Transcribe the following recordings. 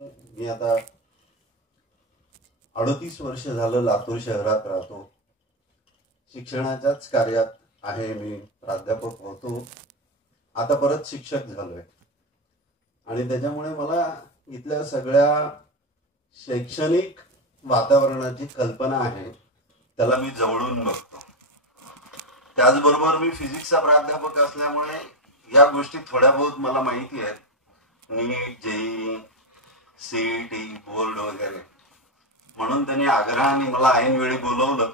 मी आता 38 वर्ष झालं लातूर शहरात राहतो. शिक्षणाच्याच कार्यात आहे. मी प्राध्यापक होतो, आता परत शिक्षक झालोय. आणि त्याच्यामुळे मला इथल्या सगळ्या शैक्षणिक वातावरणाची कल्पना आहे, त्याला मी जवळून बघतो. त्याचबरोबर मी फिजिक्सचा प्राध्यापक असल्यामुळे या गोष्टी थोड्या बहुत मला माहिती आहेत. नीट, जेई, सीईटी, बोर्ड वगैरे. म्हणून त्यांनी आग्रहाने मला ऐन वेळी बोलवलं,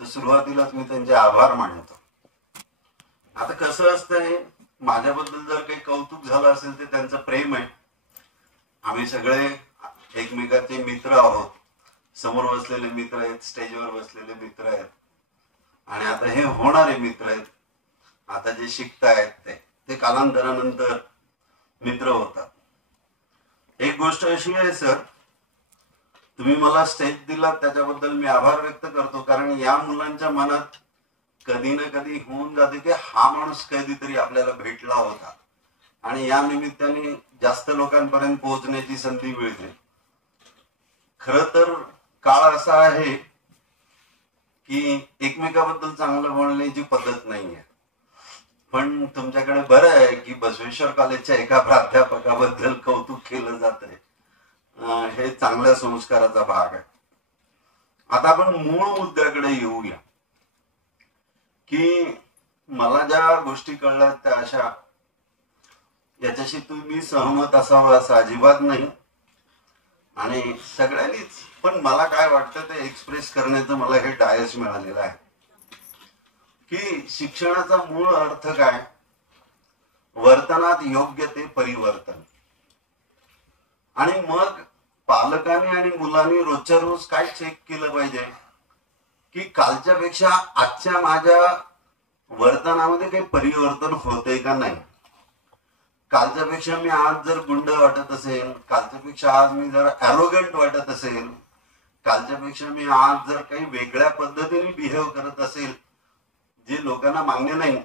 तर सुरुवातीलाच मी त्यांचे आभार मानतो. आता कसं असतंय, माझ्याबद्दल जर काही कौतुक झालं असेल तर त्यांचं प्रेम आहे. आम्ही सगळे एकमेकाचे मित्र आहोत. समोर बसलेले मित्र आहेत, स्टेजवर बसलेले मित्र आहेत, आणि आता हे होणारे मित्र आहेत. आता जे शिकतायत ते कालांतरानंतर मित्र होतात. एक गोष्ट अशी आहे सर, तुम्ही मला स्टेज दिला त्याच्याबद्दल मी आभार व्यक्त करतो. कारण या मुलांच्या मनात कधी ना कधी होऊन जाते की हा माणूस कधीतरी आपल्याला भेटला होता, आणि या निमित्ताने जास्त लोकांपर्यंत पोहोचण्याची संधी मिळते. खर तर काळ असा आहे की एकमेकाबद्दल चांगलं बोलण्याची पद्धत नाहीये. पण तुमच्याकडे बरं आहे की बसवेश्वर कॉलेजच्या एका प्राध्यापकाबद्दल कौतुक केलं जातंय. हे चांगल्या संस्काराचा भाग आहे. आता आपण मूळ मुद्द्याकडे येऊया की मला ज्या गोष्टी कळल्या त्या अशा, याच्याशी तुम्ही सहमत असावं असं अजिबात नाही. आणि सगळ्यांनीच, पण मला काय वाटतं ते एक्सप्रेस करण्याचं मला हे डायस मिळालेलं आहे की शिक्षणाचा मूळ अर्थ काय, वर्तनात योग्य ते परिवर्तन. आणि मग पालकांनी आणि मुलांनी रोजच्या रोज काय चेक केलं पाहिजे की कालच्या पेक्षा आजच्या माझ्या वर्तनामध्ये काही परिवर्तन होते का नाही. कालच्या पेक्षा मी आज जर गुंड वाटत असेल, कालच्या पेक्षा आज मी जर ॲरोगंट वाटत असेल, कालच्या पेक्षा मी आज जर काही वेगळ्या पद्धतीने बिहेव करत असेल जे लोकांना मान्य नाही,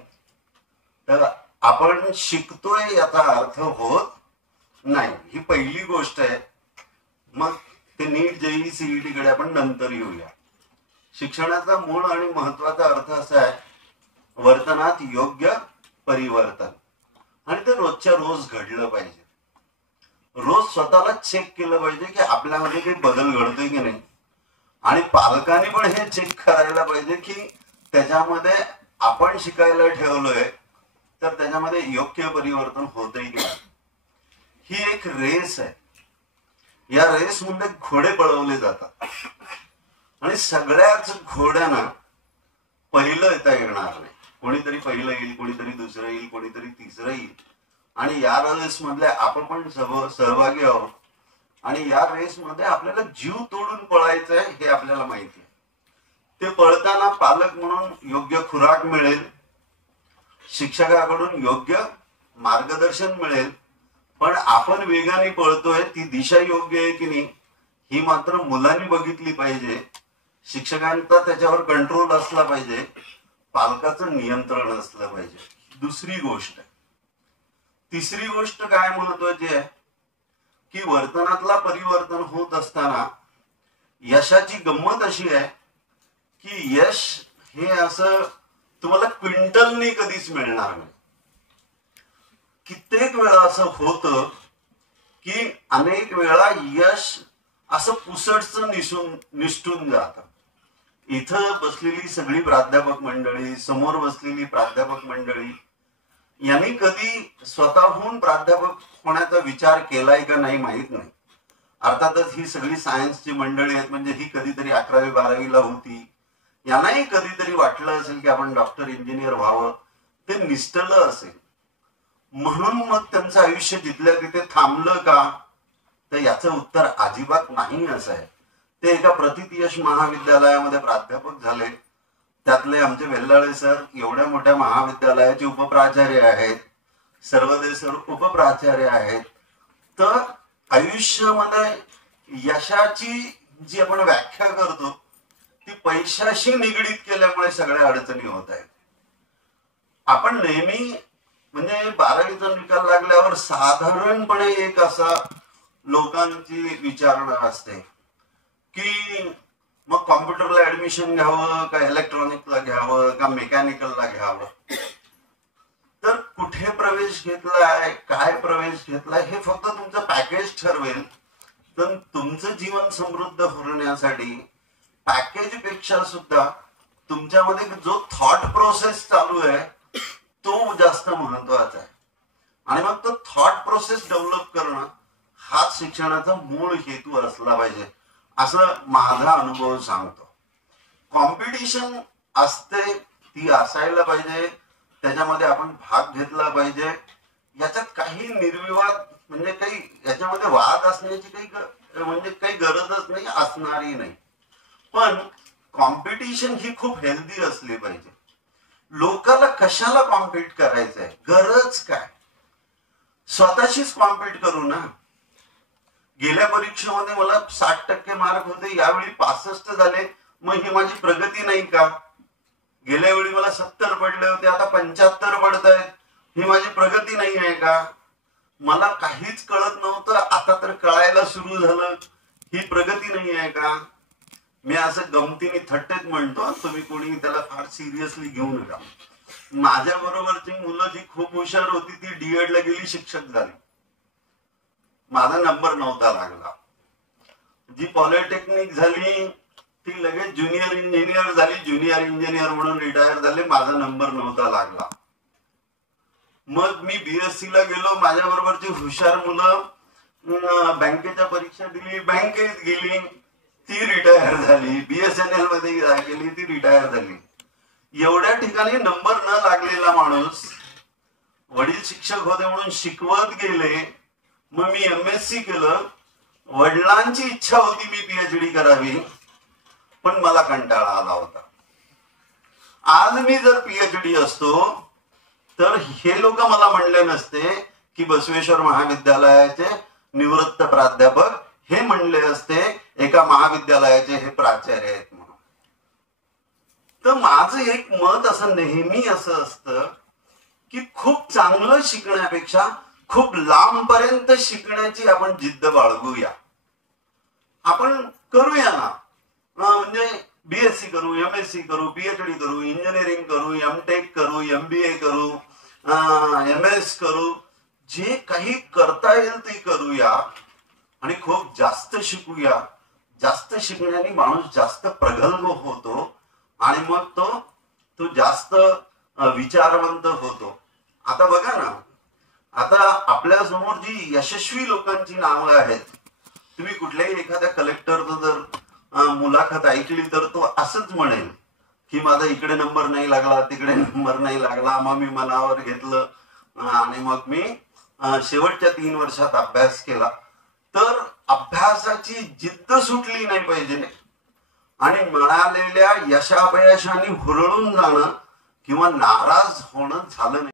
तर आपण शिकतोय याचा अर्थ होत नाही. ही पहिली गोष्ट आहे. मग ते नीट, जेई, सीईटी कडे आपण नंतर येऊया. शिक्षणाचा मूळ आणि महत्वाचा अर्थ असा आहे, वर्तनात योग्य परिवर्तन. आणि ते रोजच्या रोज घडलं पाहिजे. रोज स्वतःला चेक केलं पाहिजे की आपल्यामध्ये काही बदल घडतोय की नाही. आणि पालकांनी पण हे चेक करायला पाहिजे की त्याच्यामध्ये आपण शिकायला ठेवलोय तर त्याच्यामध्ये योग्य परिवर्तन होतंय की नाही. ही एक रेस आहे. या रेस मध्ये घोडे पळवले जातात, आणि सगळ्याच घोड्यांना पहिलं येता येणार नाही. कोणीतरी पहिलं येईल, कोणीतरी दुसरं येईल, कोणीतरी तिसरं येईल. आणि या रेस मधले आपण पण सहभागी आहोत. आणि या रेस मध्ये आपल्याला जीव तोडून पळायचं आहे हे आपल्याला माहिती आहे. ते पळताना पालक म्हणून योग्य खुराक मिळेल, शिक्षकाकडून योग्य मार्गदर्शन मिळेल, पण आपण वेगाने पळतोय ती दिशा योग्य आहे की नाही ही मात्र मुलांनी बघितली पाहिजे. शिक्षकांचा त्याच्यावर कंट्रोल असला पाहिजे, पालकाचं नियंत्रण असलं पाहिजे. दुसरी गोष्ट. तिसरी गोष्ट काय महत्वाची आहे की वर्तनातला परिवर्तन होत असताना यशाची गंमत अशी आहे की यश हे असं तुम्हाला क्विंटलनी कधीच मिळणार नाही. कित्येक वेळा असं होतं की अनेक वेळा यश असं पुसटचं निसटून जातं. इथं बसलेली सगळी प्राध्यापक मंडळी, समोर बसलेली प्राध्यापक मंडळी यांनी कधी स्वतःहून प्राध्यापक होण्याचा विचार केलाय का नाही माहित नाही. अर्थातच ही सगळी सायन्सची मंडळी आहेत, म्हणजे ही कधीतरी 11वी 12वीला होती. यांनाही कधीतरी वाटलं असेल की आपण डॉक्टर, इंजिनियर व्हावं. ते निसटलं असेल म्हणून मग त्यांचं आयुष्य जिथल्या तिथे थांबलं का, तर याचं उत्तर अजिबात नाही असं आहे. ते एका प्रतियश महाविद्यालयामध्ये प्राध्यापक झाले. त्यातले आमचे वेल्लाळे सर एवढ्या मोठ्या महाविद्यालयाचे उपप्राचार्य आहेत, सर्वदे सर उपप्राचार्य आहेत. तर आयुष्यामध्ये यशाची जी आपण व्याख्या करतो ती पैशाशी निगडीत केल्यामुळे सगळ्या अडचणी होत आहेत. आपण नेहमी म्हणजे 12वीचा निकाल लागल्यावर साधारणपणे एक असा लोकांची विचारणा असते की मग कॉम्प्युटरला ऍडमिशन घ्यावं का इलेक्ट्रॉनिकला घ्यावं का मेकॅनिकलला घ्यावं. तर कुठे प्रवेश घेतलाय, काय प्रवेश घेतलाय हे फक्त तुमचं पॅकेज ठरवेल. तर तुमचं जीवन समृद्ध होण्यासाठी पॅकेज पेक्षा सुद्धा तुमच्यामध्ये जो थॉट प्रोसेस चालू आहे तो जास्त महत्वाचा आहे. आणि मग तो थॉट प्रोसेस डेव्हलप करणं हाच शिक्षणाचा मूळ हेतू असला पाहिजे असं माझा अनुभव सांगतो. कॉम्पिटिशन असते, ती असायला पाहिजे, त्याच्यामध्ये आपण भाग घेतला पाहिजे. याच्यात काही निर्विवाद म्हणजे काही याच्यामध्ये वाद असण्याची काही गरजच नाही, असणारही नाही. पण कॉम्पिटिशन ही खूप हेल्दी असली पाहिजे. लोकांना कशाला कॉम्पिट करायचंय, गरज काय, स्वतःशीच कॉम्पिट करू ना. गेल्या परीक्षेमध्ये मला 60% मार्क होते, यावेळी 65 झाले, मग ही माझी प्रगती नाही का. गेल्या वेळी मला 70 पडले होते, आता 75 पडत आहेत, ही माझी प्रगती नाही आहे का. मला काहीच कळत नव्हतं, आता तर कळायला सुरू झालं, ही प्रगती नाही आहे का. मी असं गमतीने थट्टेत म्हणतो, तुम्ही कोणी त्याला फार सिरियसली घेऊ नका. माझ्या बरोबरची मुलं जी खूप हुशार होती ती डीएड ला गेली, शिक्षक झाली, माझा नंबर नव्हता लागला. जी पॉलिटेक्निक झाली ती लगेच ज्युनियर इंजिनियर झाली, ज्युनियर इंजिनियर म्हणून रिटायर झाले, माझा नंबर नव्हता लागला. मग मी बीएससी ला गेलो, माझ्या बरोबरची हुशार मुलं बँकेच्या परीक्षा दिली, बँकेत गेली, ती रिटायर झाली, बीएसएनएल मध्ये गेली, ती रिटायर झाली. एवढ्या ठिकाणी नंबर न लागलेला माणूस, वडील शिक्षक होते म्हणून शिकवत गेले, मग मी एमएससी केलं. वडिलांची इच्छा होती मी पीएचडी करावी, पण मला कंटाळा आला होता. आज मी जर पीएचडी असतो तर हे लोक मला म्हणले नसते की बसवेश्वर महाविद्यालयाचे निवृत्त प्राध्यापक, हे म्हणले असते एका महाविद्यालयाचे हे प्राचार्य आहेत म्हणून. तर माझं एक मत असं नेहमी असं असतं की खूप चांगलं शिकण्यापेक्षा खूप लांबपर्यंत शिकण्याची आपण जिद्द बाळगूया. आपण करूया ना, म्हणजे बीएससी करू, एमएससी करू, पीएचडी करू, इंजिनिअरिंग करू, एमटेक करू, एमबीए करू, एमएस करू, जे काही करता येईल ते करूया आणि खूप जास्त शिकूया. जास्त शिकण्याने माणूस जास्त प्रगल्भ होतो आणि मग तो जास्त विचारवंत होतो. आता बघा ना, आता आपल्या समोर जी यशस्वी लोकांची नावं आहेत, तुम्ही कुठल्याही एखाद्या कलेक्टरचं जर मुलाखत ऐकली तर तो असंच म्हणेल की माझा इकडे नंबर नाही लागला, तिकडे नंबर नाही लागला, मग मी मनावर घेतलं आणि मग मी शेवटच्या 3 वर्षात अभ्यास केला. तर अभ्यासाची जिद्द सुटली नाही पाहिजे आणि मिळालेल्या यशापयशाने हुरळून जाणं किंवा नाराज होणं झालं नाही.